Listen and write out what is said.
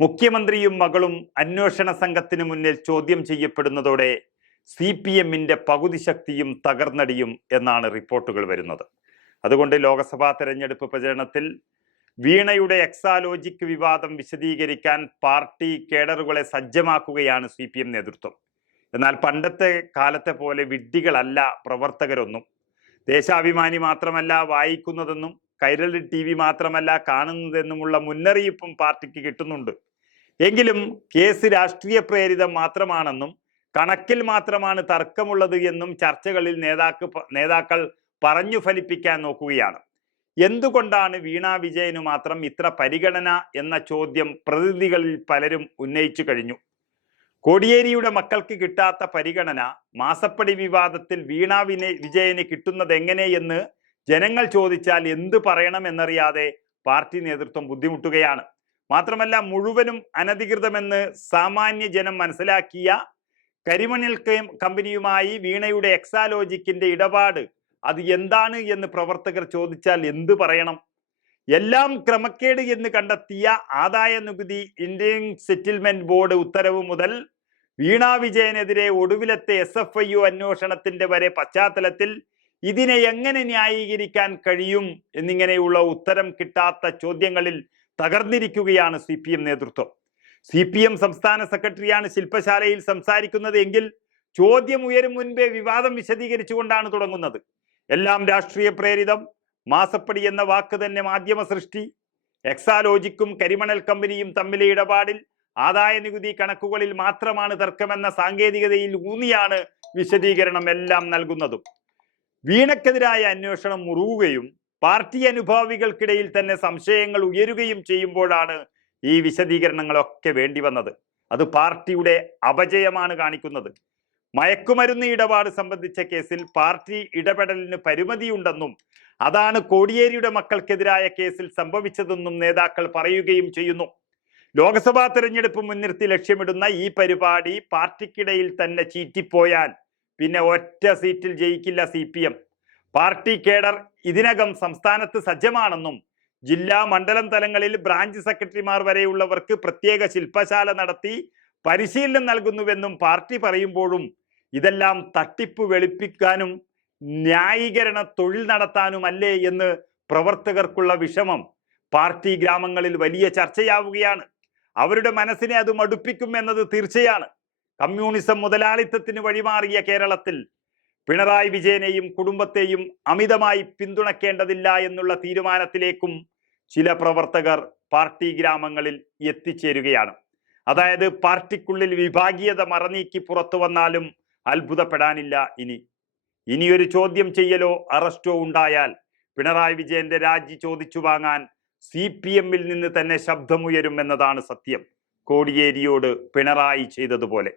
മുഖ്യമന്ത്രിയും മകളും അന്വേഷണ സംഘത്തിന് മുന്നിൽ ചോദ്യം ചെയ്യപ്പെടുന്നതോടെ CPM-ന്റെ പകുതി ശക്തിയും തകർന്നടിയും എന്നാണ് റിപ്പോർട്ടുകൾ വരുന്നത്. അതുകൊണ്ട് ലോക്സഭാ തെരഞ്ഞെടുപ്പ് പ്രചരണത്തിൽ വീണയുടെ എക്സാലോജിക് വിവാദം വിശദീകരിക്കാൻ പാർട്ടി കേഡറുകളെ സജ്ജമാക്കുകയാണ് CPM നേതൃത്വം. എന്നാൽ പണ്ടത്തെ കാലത്തെ പോലെ വിഡ്ഢികളല്ല പ്രവർത്തകരൊന്നും. ദേശാഭിമാനി മാത്രമല്ല വായിക്കുന്നതെന്നും കൈരളി TV മാത്രമല്ല കാണുന്നതെന്നുമുള്ള മുന്നറിയിപ്പും പാർട്ടിക്ക് കിട്ടുന്നുണ്ട്. എങ്കിലും കേസ് രാഷ്ട്രീയ പ്രേരിതം മാത്രമാണെന്നും കണക്കിൽ മാത്രമാണ് തർക്കമുള്ളത് എന്നും ചർച്ചകളിൽ നേതാക്കൾ പറഞ്ഞു ഫലിപ്പിക്കാൻ നോക്കുകയാണ്. എന്തുകൊണ്ടാണ് വീണ വിജയനു മാത്രം ഇത്ര പരിഗണന എന്ന ചോദ്യം പ്രതിനിധികളിൽ പലരും ഉന്നയിച്ചു കഴിഞ്ഞു. കോടിയേരിയുടെ മക്കൾക്ക് കിട്ടാത്ത പരിഗണന മാസപ്പടി വിവാദത്തിൽ വീണ വിജയന് കിട്ടുന്നത് എങ്ങനെയെന്ന് ജനങ്ങൾ ചോദിച്ചാൽ എന്ത് പറയണമെന്നറിയാതെ പാർട്ടി നേതൃത്വം ബുദ്ധിമുട്ടുകയാണ്. മാത്രമല്ല, മുഴുവനും അനധികൃതമെന്ന് സാമാന്യ ജനം മനസ്സിലാക്കിയ കരിമണൽ കമ്പനിയുമായി വീണയുടെ എക്സാലോജിക്കിന്റെ ഇടപാട് അത് എന്താണ് എന്ന് പ്രവർത്തകർ ചോദിച്ചാൽ എന്ത് പറയണം? എല്ലാം ക്രമക്കേട് എന്ന് കണ്ടെത്തിയ ആദായ നികുതി ഇന്ത്യൻ സെറ്റിൽമെന്റ് ബോർഡ് ഉത്തരവ് മുതൽ വീണ വിജയനെതിരെ ഒടുവിലത്തെ SFIO അന്വേഷണത്തിന്റെ വരെ പശ്ചാത്തലത്തിൽ ഇതിനെ എങ്ങനെ ന്യായീകരിക്കാൻ കഴിയും എന്നിങ്ങനെയുള്ള ഉത്തരം കിട്ടാത്ത ചോദ്യങ്ങളിൽ തകർന്നിരിക്കുകയാണ് CPM നേതൃത്വം. CPM സംസ്ഥാന സെക്രട്ടറിയാണ് ശില്പശാലയിൽ സംസാരിക്കുന്നത് എങ്കിൽ ചോദ്യം ഉയരും മുൻപേ വിവാദം വിശദീകരിച്ചുകൊണ്ടാണ് തുടങ്ങുന്നത്. എല്ലാം രാഷ്ട്രീയ പ്രേരിതം, മാസപ്പടി എന്ന വാക്ക് തന്നെ മാധ്യമ സൃഷ്ടി, എക്സാലോജിക്കും കരിമണൽ കമ്പനിയും തമ്മിലെ ഇടപാടിൽ ആദായ നികുതി കണക്കുകളിൽ മാത്രമാണ് തർക്കമെന്ന സാങ്കേതികതയിൽ ഊന്നിയാണ് വിശദീകരണം എല്ലാം നൽകുന്നതും. വീണക്കെതിരായ അന്വേഷണം മുറുകുകയും പാർട്ടി അനുഭാവികൾക്കിടയിൽ തന്നെ സംശയങ്ങൾ ഉയരുകയും ചെയ്യുമ്പോഴാണ് ഈ വിശദീകരണങ്ങളൊക്കെ വേണ്ടി വന്നത്. അത് പാർട്ടിയുടെ അപജയമാണ് കാണിക്കുന്നത്. മയക്കുമരുന്ന് ഇടപാട് സംബന്ധിച്ച കേസിൽ പാർട്ടി ഇടപെടലിന് പരിമിതിയുണ്ടെന്നും അതാണ് കോടിയേരിയുടെ മക്കൾക്കെതിരായ കേസിൽ സംഭവിച്ചതെന്നും നേതാക്കൾ പറയുകയും ചെയ്യുന്നു. ലോക്സഭാ തെരഞ്ഞെടുപ്പ് മുൻനിർത്തി ലക്ഷ്യമിടുന്ന ഈ പരിപാടി പാർട്ടിക്കിടയിൽ തന്നെ ചീറ്റിപ്പോയാൽ പിന്നെ ഒറ്റ സീറ്റിൽ ജയിക്കില്ല CPM. പാർട്ടി കേഡർ ഇതിനകം സംസ്ഥാനത്ത് സജ്ജമാണെന്നും ജില്ലാ മണ്ഡലം തലങ്ങളിൽ ബ്രാഞ്ച് സെക്രട്ടറിമാർ വരെയുള്ളവർക്ക് പ്രത്യേക ശില്പശാല നടത്തി പരിശീലനം നൽകുന്നുവെന്നും പാർട്ടി പറയുമ്പോഴും ഇതെല്ലാം തട്ടിപ്പ് വെളുപ്പിക്കാനും ന്യായീകരണ തൊഴിൽ നടത്താനുമല്ലേ എന്ന് പ്രവർത്തകർക്കുള്ള വിഷമം പാർട്ടി ഗ്രാമങ്ങളിൽ വലിയ ചർച്ചയാവുകയാണ്. അവരുടെ മനസ്സിനെ അത് മടുപ്പിക്കും എന്നത് തീർച്ചയാണ്. കമ്മ്യൂണിസം മുതലാളിത്തത്തിന് വഴിമാറിയ കേരളത്തിൽ പിണറായി വിജയനെയും കുടുംബത്തെയും അമിതമായി പിന്തുണയ്ക്കേണ്ടതില്ല എന്നുള്ള തീരുമാനത്തിലേക്കും ചില പ്രവർത്തകർ പാർട്ടി ഗ്രാമങ്ങളിൽ എത്തിച്ചേരുകയാണ്. അതായത് പാർട്ടിക്കുള്ളിൽ വിഭാഗീയത മറനീക്കി പുറത്തു വന്നാലും അത്ഭുതപ്പെടാനില്ല. ഇനിയൊരു ചോദ്യം ചെയ്യലോ അറസ്റ്റോ ഉണ്ടായാൽ പിണറായി വിജയന്റെ രാജി ചോദിച്ചു വാങ്ങാൻ CPM-ൽ നിന്ന് തന്നെ ശബ്ദമുയരും എന്നതാണ് സത്യം. കോടിയേരിയോട് പിണറായി ചെയ്തതുപോലെ.